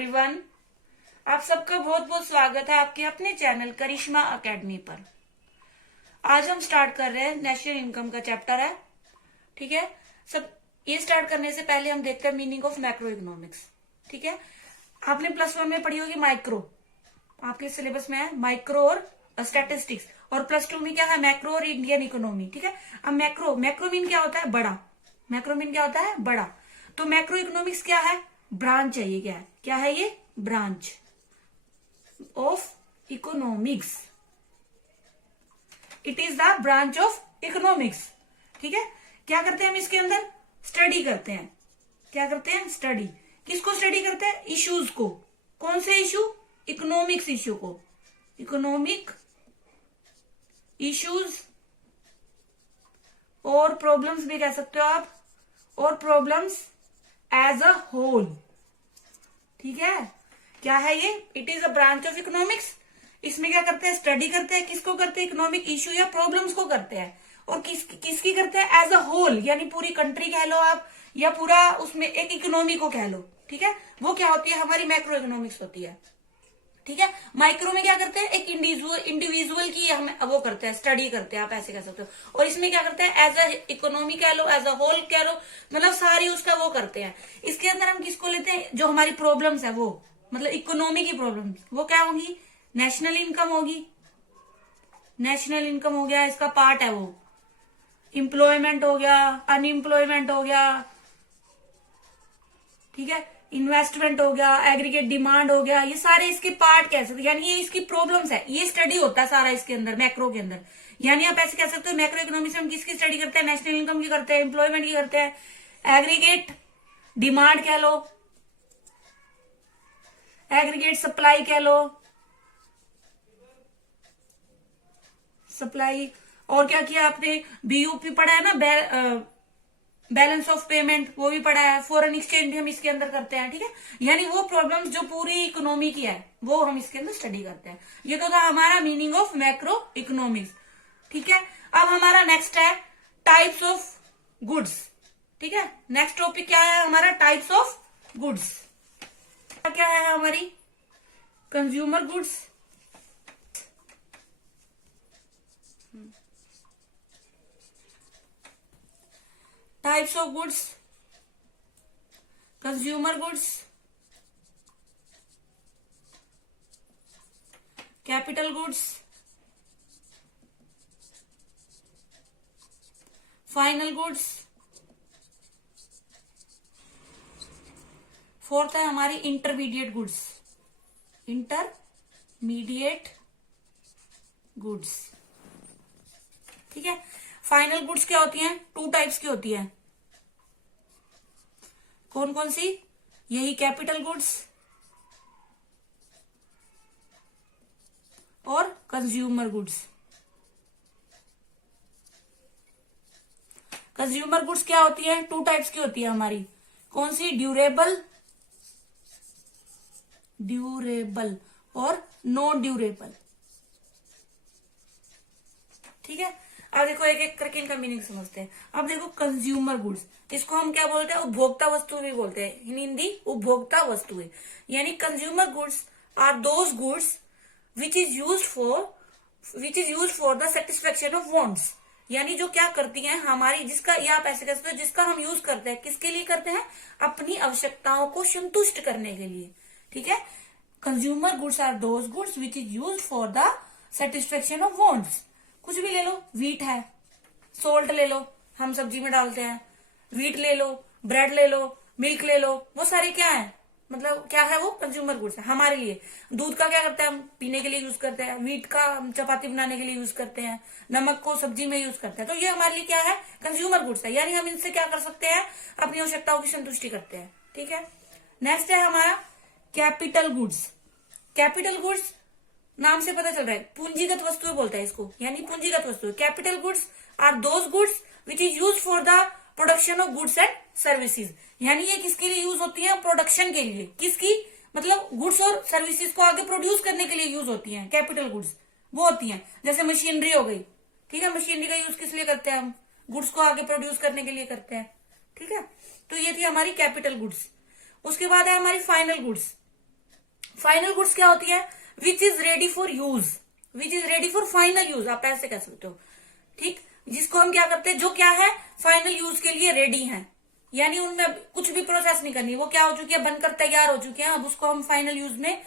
Everyone, आप सबका बहुत बहुत स्वागत है आपके अपने चैनल करिश्मा एकेडमी पर। आज हम स्टार्ट कर रहे हैं नेशनल इनकम का चैप्टर है। ठीक है, सब ये स्टार्ट करने से पहले हम देखते हैं मीनिंग ऑफ मैक्रो इकोनॉमिक्स। ठीक है, आपने +1 में पढ़ी होगी माइक्रो, आपके सिलेबस में है माइक्रो और स्टैटिस्टिक्स, और +2 में क्या है मैक्रो और इंडियन इकोनॉमी। ठीक है, अब मैक्रो मीन क्या होता है? बड़ा। मैक्रो मीन क्या होता है? बड़ा। तो मैक्रो इकोनॉमिक्स क्या है? ब्रांच है। ये क्या है? ये branch of economics. It is the branch of economics. ठीक है, क्या करते हैं हम इसके अंदर? स्टडी करते हैं। क्या करते हैं? स्टडी। किसको स्टडी करते हैं? इश्यूज को। कौन से इश्यू? इकोनॉमिक्स इश्यू को। इकोनॉमिक इश्यूज और प्रॉब्लम्स भी कह सकते हो आप, और प्रॉब्लम्स एज अ होल। ठीक है, क्या है ये? It is a branch of economics. इसमें क्या करते हैं? स्टडी करते हैं। किसको करते हैं? इकोनॉमिक इश्यू या प्रॉब्लम्स को करते हैं। और किसकी करते हैं? एज अ होल, यानी पूरी कंट्री कह लो आप, या पूरा उसमें एक इकोनॉमी को कह लो। ठीक है, वो क्या होती है? हमारी मैक्रो इकोनॉमिक्स होती है। ठीक है, माइक्रो में क्या करते हैं? एक इंडिविजुअल की हम वो करते हैं, स्टडी करते हैं, आप ऐसे कह सकते हो। और इसमें क्या करते हैं? एज अ इकोनॉमी कह लो, एज अ होल कह लो, मतलब सारी उसका वो करते हैं। इसके अंदर हम किसको लेते हैं? जो हमारी प्रॉब्लम्स है वो, मतलब इकोनॉमी की प्रॉब्लम, वो क्या होगी? नेशनल इनकम होगी। नेशनल इनकम हो गया, इसका पार्ट है वो। एम्प्लॉयमेंट हो गया, अनएम्प्लॉयमेंट हो गया, ठीक है, इन्वेस्टमेंट हो गया, एग्रीगेट डिमांड हो गया, ये सारे इसके पार्ट कह सकते हैं, यानी ये इसकी प्रॉब्लम्स है। ये स्टडी होता है सारा इसके अंदर, मैक्रो के अंदर। यानी आप ऐसे कह सकते हो मैक्रो इकोनॉमिक्स में हम किसकी स्टडी करते हैं? नेशनल इनकम की करते हैं, एम्प्लॉयमेंट की करते हैं, एग्रीगेट डिमांड कह लो, एग्रीगेट सप्लाई कह लो, सप्लाई। और क्या किया आपने? बीयूपी पढ़ा है ना, बैलेंस ऑफ पेमेंट, वो भी पढ़ा है। फॉरेन एक्सचेंज भी हम इसके अंदर करते हैं। ठीक है, यानी वो प्रॉब्लम्स जो पूरी इकोनॉमी की है वो हम इसके अंदर स्टडी करते हैं। ये तो था हमारा मीनिंग ऑफ मैक्रो इकोनॉमिक्स। ठीक है, अब हमारा नेक्स्ट है टाइप्स ऑफ गुड्स। ठीक है, नेक्स्ट टॉपिक क्या है हमारा? Types of goods. क्या है हमारी? Consumer goods, types of goods, consumer goods, capital goods, final goods. Fourth है हमारी इंटरमीडिएट गुड्स। Intermediate goods. ठीक है, फाइनल गुड्स क्या होती हैं? 2 टाइप्स की होती है। कौन कौन सी? यही कैपिटल गुड्स और कंज्यूमर गुड्स। कंज्यूमर गुड्स क्या होती है? 2 टाइप्स की होती है हमारी। कौन सी? ड्यूरेबल और नॉन ड्यूरेबल। ठीक है, अब देखो एक एक करके इनका मीनिंग समझते हैं। अब देखो कंज्यूमर गुड्स, इसको हम क्या बोलते हैं? उपभोक्ता वस्तु भी बोलते हैं, इन हिंदी उपभोक्ता वस्तुएं। यानी consumer goods are those goods which is used for the satisfaction of wants. यानी जो क्या करती हैं हमारी, जिसका, या आप ऐसे कह सकते हो, जिसका हम यूज करते हैं। किसके लिए करते हैं? अपनी आवश्यकताओं को संतुष्ट करने के लिए। ठीक है, consumer goods are those goods which is used for the satisfaction of wants. कुछ भी ले लो, व्हीट है, सोल्ट ले लो, हम सब्जी में डालते हैं, व्हीट ले लो, ब्रेड ले लो, मिल्क ले लो, वो सारे क्या है? मतलब क्या है? वो कंज्यूमर गुड्स है हमारे लिए। दूध का क्या करते हैं? हम पीने के लिए यूज करते हैं। व्हीट का हम चपाती बनाने के लिए यूज करते हैं। नमक को सब्जी में यूज करते हैं। तो ये हमारे लिए क्या है? कंज्यूमर गुड्स है। यानी हम इनसे क्या कर सकते हैं? अपनी आवश्यकताओं की संतुष्टि करते हैं। ठीक है, नेक्स्ट है हमारा कैपिटल गुड्स। कैपिटल गुड्स नाम से पता चल रहा है, पूंजीगत वस्तुएं बोलता है इसको, यानी पूंजीगत वस्तुएं। Capital goods are those goods which is use for the production of goods and services. यानी ये किसके लिए यूज होती है? प्रोडक्शन के लिए। किसकी? मतलब गुड्स और सर्विसेज को आगे प्रोड्यूस करने के लिए यूज होती हैं कैपिटल गुड्स। वो होती हैं जैसे मशीनरी हो गई। ठीक है, मशीनरी का यूज किस लिए करते हैं? हम गुड्स को आगे प्रोड्यूस करने के लिए करते हैं। ठीक है, तो ये थी हमारी कैपिटल गुड्स। उसके बाद है हमारी फाइनल गुड्स। फाइनल गुड्स क्या होती है? Which is ready for use, which is ready for final use, आप ऐसे कह सकते हो, ठीक। जिसको हम क्या करते हैं, जो क्या है फाइनल यूज के लिए रेडी है, यानी उनमें कुछ भी प्रोसेस नहीं करनी, वो क्या हो चुकी है, बनकर तैयार हो चुके हैं, अब उसको हम फाइनल यूज में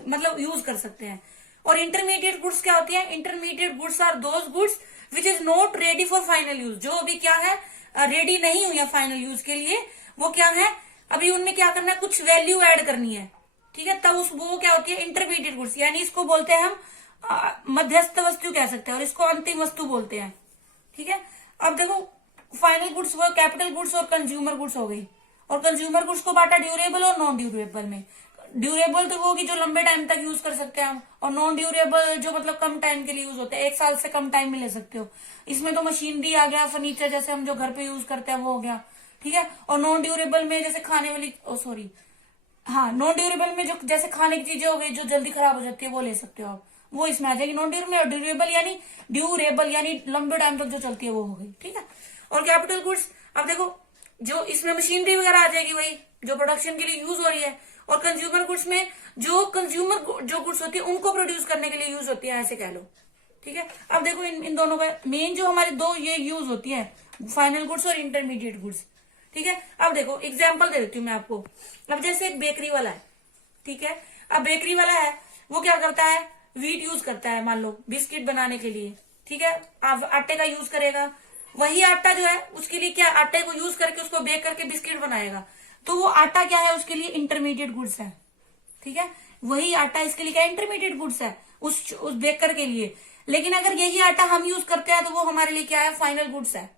मतलब यूज कर सकते हैं। और इंटरमीडिएट गुड्स क्या होती है? Intermediate goods are those goods which is not ready for final use, जो अभी क्या है रेडी नहीं हुई है फाइनल यूज के लिए, वो क्या है अभी उनमें क्या करना है, कुछ वैल्यू ऐड करनी है, ठीक है, तब उस वो क्या होती है इंटरमीडिएट गुड्स, यानी इसको बोलते हैं हम मध्यस्थ वस्तु कह सकते हैं, और इसको अंतिम वस्तु बोलते हैं, ठीक है। अब देखो फाइनल गुड्स वो कैपिटल गुड्स और कंज्यूमर गुड्स हो गई, और कंज्यूमर गुड्स को बांटा ड्यूरेबल और नॉन ड्यूरेबल में। ड्यूरेबल तो वो होगी जो लंबे टाइम तक यूज कर सकते हैं हम, और नॉन ड्यूरेबल जो मतलब कम टाइम के लिए यूज होते हैं, 1 साल से कम टाइम में ले सकते हो। इसमें तो मशीनरी आ गया, फर्नीचर जैसे हम जो घर पे यूज करते हैं वो हो गया, ठीक है। और नॉन ड्यूरेबल में जैसे खाने वाली सॉरी हाँ, नॉन ड्यूरेबल में जो जैसे खाने की चीजें हो गई जो जल्दी खराब हो जाती है वो ले सकते हो आप, वो इसमें आ जाएगी नॉन ड्यूरेबल। और ड्यूरेबल यानी लंबे टाइम तक जो चलती है वो हो गई, ठीक है। और कैपिटल गुड्स, अब देखो जो इसमें मशीनरी वगैरह आ जाएगी, वही जो प्रोडक्शन के लिए यूज हो रही है। और कंज्यूमर गुड्स में जो कंज्यूमर जो गुड्स होती है उनको प्रोड्यूस करने के लिए यूज होती है, ऐसे कह लो, ठीक है। अब देखो इन दोनों का मेन जो हमारे दो ये यूज होती है, फाइनल गुड्स और इंटरमीडिएट गुड्स, ठीक है। अब देखो एग्जाम्पल दे देती हूँ मैं आपको। अब जैसे एक बेकरी वाला है, ठीक है। अब बेकरी वाला है वो क्या करता है, व्हीट यूज करता है, मान लो बिस्किट बनाने के लिए, ठीक है। आप आटे का यूज करेगा, वही आटा जो है उसके लिए क्या, आटे को यूज करके उसको बेक करके बिस्किट बनाएगा, तो वो आटा क्या है उसके लिए इंटरमीडिएट गुड्स है, ठीक है। वही आटा इसके लिए क्या इंटरमीडिएट गुड्स है उस बेकर के लिए। लेकिन अगर यही आटा हम यूज करते हैं तो वो हमारे लिए क्या है, फाइनल गुड्स है,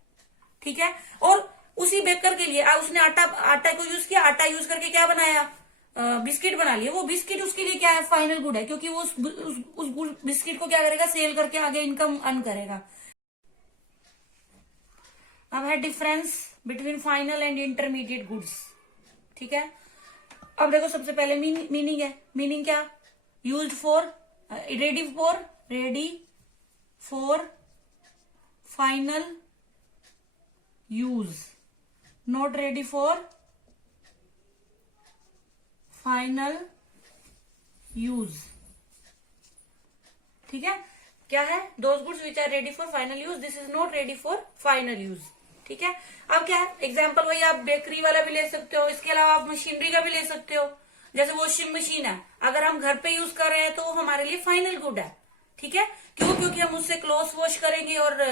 ठीक है। और उसी बेकर के लिए उसने आटा को यूज किया, आटा यूज करके क्या बनाया, बिस्किट बना लिया, वो बिस्किट उसके लिए क्या है, फाइनल गुड है, क्योंकि वो उस बिस्किट को क्या करेगा, सेल करके आगे इनकम अर्न करेगा। अब है difference between final and intermediate goods, ठीक है। अब देखो सबसे पहले मीनिंग है, मीनिंग क्या, used for ready for final use, not ready for final use, ठीक है। क्या है, those goods which are ready for final use, this is not ready for final use, ठीक है। अब क्या है एग्जाम्पल, वही आप बेकरी वाला भी ले सकते हो, इसके अलावा आप मशीनरी का भी ले सकते हो। जैसे वॉशिंग मशीन है, अगर हम घर पे यूज कर रहे हैं तो वो हमारे लिए फाइनल गुड है, ठीक है। क्यों, क्योंकि हम उससे क्लोथ वॉश करेंगे और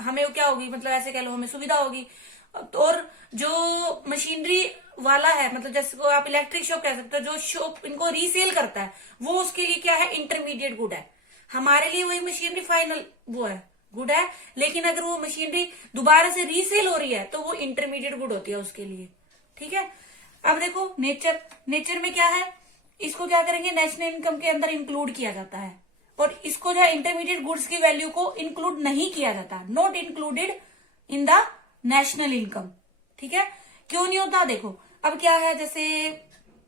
हमें क्या होगी, मतलब ऐसे कह लो हमें सुविधा होगी। और जो मशीनरी वाला है, मतलब जैसे को आप इलेक्ट्रिक शॉप कह सकते हो, जो शॉप इनको रीसेल करता है, वो उसके लिए क्या है, इंटरमीडिएट गुड है। हमारे लिए वही मशीनरी फाइनल वो है, गुड है। लेकिन अगर वो मशीनरी दोबारा से रीसेल हो रही है तो वो इंटरमीडिएट गुड होती है उसके लिए, ठीक है। अब देखो नेचर में क्या है, इसको क्या करेंगे, नेशनल इनकम के अंदर इंक्लूड किया जाता है, और इसको जो है इंटरमीडिएट गुड्स की वैल्यू को इंक्लूड नहीं किया जाता, not included in the national income, ठीक है। क्यों नहीं होता, देखो अब क्या है, जैसे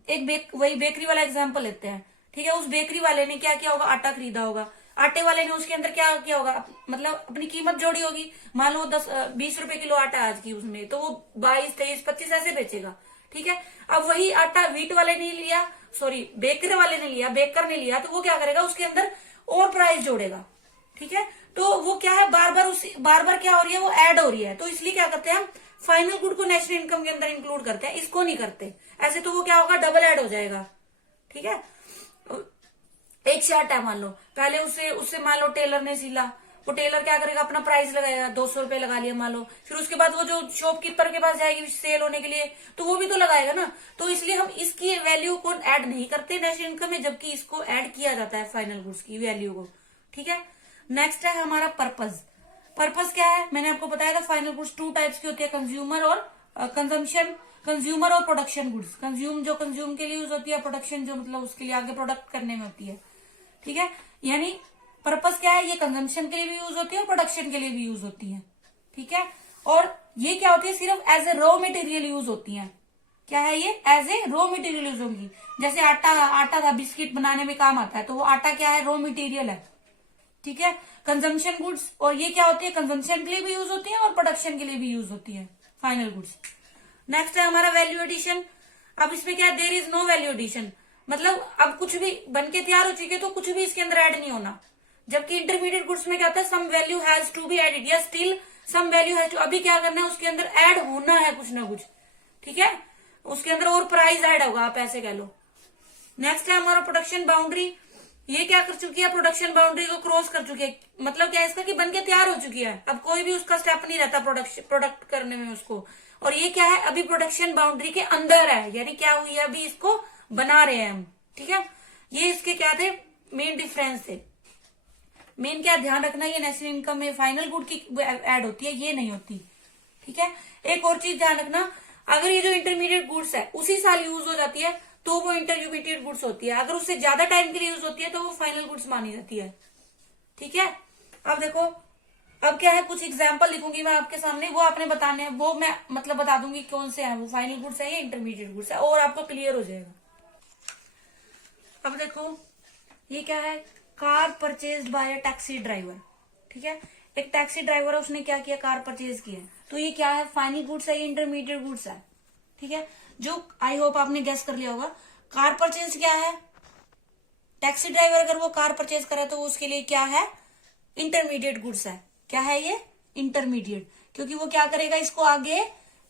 एक वही बेकरी वाला एग्जाम्पल लेते हैं, ठीक है। उस बेकरी वाले ने क्या किया होगा, आटा खरीदा होगा, आटे वाले ने उसके अंदर क्या किया होगा, मतलब अपनी कीमत जोड़ी होगी, मान लो 20 रुपए किलो आटा आज की उसमें, तो वो 22, 23, 25 ऐसे बेचेगा, ठीक है। अब वही आटा व्हीट वाले ने लिया, सॉरी बेकर वाले ने लिया, बेकर ने लिया, तो वो क्या करेगा, उसके अंदर और प्राइस जोड़ेगा, ठीक है। तो वो क्या है, बार बार क्या हो रही है, वो ऐड हो रही है। तो इसलिए क्या करते हैं हम, फाइनल गुड को नेशनल इनकम के अंदर इंक्लूड करते हैं, इसको नहीं करते, ऐसे तो वो क्या होगा, डबल ऐड हो जाएगा, ठीक है। एक शर्ट है मान लो, पहले उससे मान लो टेलर ने सिला, वो टेलर क्या करेगा, अपना प्राइस लगाएगा, 200 रुपए लगा लिया मान लो, फिर उसके बाद वो जो शॉपकीपर के पास जाएगी सेल होने के लिए, तो वो भी तो लगाएगा ना। तो इसलिए हम इसकी वैल्यू को ऐड नहीं करते नेशनल इनकम में, जबकि इसको ऐड किया जाता है फाइनल गुड्स की वैल्यू को, ठीक है। नेक्स्ट है हमारा पर्पज क्या है, मैंने आपको बताया था फाइनल गुड्स 2 टाइप्स की होती है, कंज्यूमर और कंजम्पशन, कंज्यूमर और प्रोडक्शन गुड्स। कंज्यूम के लिए यूज होती है, प्रोडक्शन जो मतलब उसके लिए आगे प्रोडक्ट करने में होती है, ठीक है। यानी पर्पस क्या है, ये कंजम्पशन के लिए भी यूज होती है और प्रोडक्शन के लिए भी यूज होती है, ठीक है। और ये क्या होती है, सिर्फ as a raw material use होती है। क्या है ये, as a raw material use होंगी। जैसे आटा था, बिस्किट बनाने में काम आता है, तो वो आटा क्या है, रॉ मटेरियल है, ठीक है। कंजम्पशन गुड्स, और ये क्या होती है, कंजम्पशन के लिए भी यूज होती है और प्रोडक्शन के लिए भी यूज होती है, फाइनल गुड्स। नेक्स्ट है हमारा वैल्यू एडिशन। अब इसमें क्या, there is no value addition, मतलब अब कुछ भी बन के तैयार हो चुकी है तो कुछ भी इसके अंदर ऐड नहीं होना। जबकि इंटरमीडिएट गुड्स में क्या होता है, some value has to be added या still some value has to, अभी क्या करना है उसके अंदर ऐड होना है कुछ ना कुछ, ठीक है, उसके अंदर और प्राइस ऐड होगा, आप ऐसे कह लो। नेक्स्ट है हमारा प्रोडक्शन बाउंड्री। ये क्या कर चुकी है, प्रोडक्शन बाउंड्री को क्रॉस कर चुकी है। मतलब क्या है इसका कि बन के तैयार हो चुकी है, अब कोई भी उसका स्टेप नहीं रहता प्रोडक्ट करने में उसको। और ये क्या है, अभी प्रोडक्शन बाउंड्री के अंदर है, यानी क्या हुई है, अभी इसको बना रहे हैं हम, ठीक है। ये इसके क्या थे, मेन डिफरेंस थे। मेन क्या ध्यान रखना, ये नेशनल इनकम में फाइनल गुड की ऐड होती है, ये नहीं होती, ठीक है। एक और चीज ध्यान रखना, अगर ये जो इंटरमीडिएट गुड्स है उसी साल यूज हो जाती है तो वो इंटरमीडिएट गुड्स होती है, अगर उससे ज्यादा टाइम के लिए यूज होती है तो वो फाइनल गुड्स मानी जाती है, ठीक है। अब देखो, अब क्या है, कुछ एग्जाम्पल लिखूंगी मैं आपके सामने, वो आपने बताने हैं, वो मैं मतलब बता दूंगी कौन से हैं, वो फाइनल गुड्स है या इंटरमीडिएट गुड्स है, और आपको क्लियर हो जाएगा। अब देखो ये क्या है, car purchased bye a taxi driver, ठीक है। एक टैक्सी ड्राइवर है, उसने क्या किया, कार परचेज किया, तो ये क्या है, फाइनल गुड्स है, ये इंटरमीडिएट गुड्स है, ठीक है। जो आई होप आपने गेस कर लिया होगा, कार परचेज क्या है, टैक्सी ड्राइवर अगर वो कार परचेज करे तो उसके लिए क्या है, इंटरमीडिएट गुड्स है। क्या है ये, इंटरमीडिएट, क्योंकि वो क्या करेगा, इसको आगे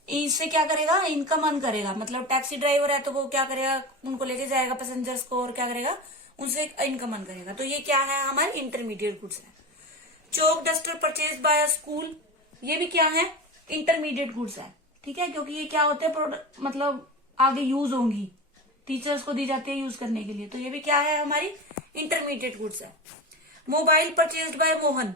इससे क्या करेगा, इनकम अर्न करेगा। मतलब टैक्सी ड्राइवर है तो वो क्या करेगा, उनको लेके जाएगा पैसेंजर्स को, और क्या करेगा, उनसे इनकम अर्न करेगा, तो ये क्या है, हमारे इंटरमीडिएट गुड्स है। चौक डस्टर परचेज बाय स्कूल, ये भी क्या है, इंटरमीडिएट गुड्स है, ठीक है, क्योंकि ये क्या होते हैं, प्रोडक्ट मतलब आगे यूज होंगी, टीचर्स को दी जाती है यूज करने के लिए, तो ये भी क्या है, हमारी इंटरमीडिएट गुड्स है। मोबाइल परचेज्ड बाय मोहन,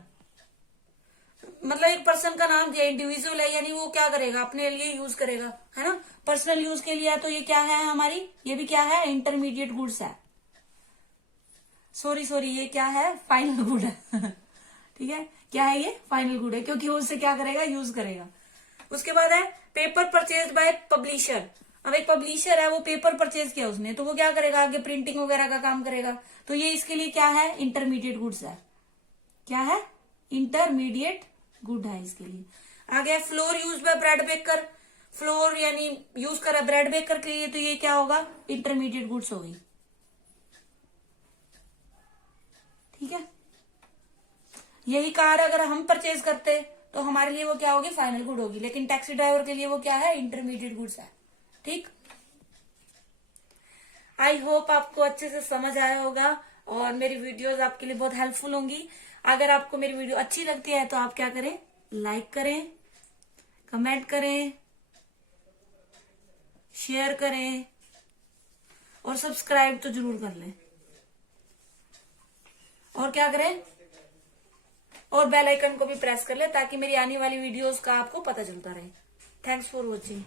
मतलब एक पर्सन का नाम दिया, इंडिविजुअल है, यानी वो क्या करेगा, अपने लिए यूज करेगा, है ना, पर्सनल यूज के लिए, तो ये क्या है हमारी, ये भी क्या है, इंटरमीडिएट गुड्स है। सॉरी ये क्या है, फाइनल गुड है ठीक है, क्या है, ये फाइनल गुड है, क्योंकि वो उससे क्या करेगा, यूज करेगा। उसके बाद है पेपर परचेज बाय पब्लिशर। अब एक पब्लिशर है, वो पेपर परचेज किया उसने, तो वो क्या करेगा, आगे प्रिंटिंग वगैरह का काम करेगा, तो ये इसके लिए क्या है, इंटरमीडिएट गुड्स है। क्या है, इंटरमीडिएट गुड है इसके लिए। आगे floor use by bread baker, floor यानी यूज करा ब्रेड बेकर के लिए, तो ये क्या होगा, इंटरमीडिएट गुड्स होगी, ठीक है। यही कार अगर हम परचेज करते तो हमारे लिए वो क्या होगी, फाइनल गुड होगी, लेकिन टैक्सी ड्राइवर के लिए वो क्या है, इंटरमीडिएट गुड्स है, ठीक। आई होप आपको अच्छे से समझ आया होगा और मेरी वीडियोस आपके लिए बहुत हेल्पफुल होंगी। अगर आपको मेरी वीडियो अच्छी लगती है तो आप क्या करें, लाइक करें, कमेंट करें, शेयर करें और सब्सक्राइब तो जरूर कर लें, और क्या करें, और बेल आइकन को भी प्रेस कर ले ताकि मेरी आने वाली वीडियोस का आपको पता चलता रहे। Thanks for watching.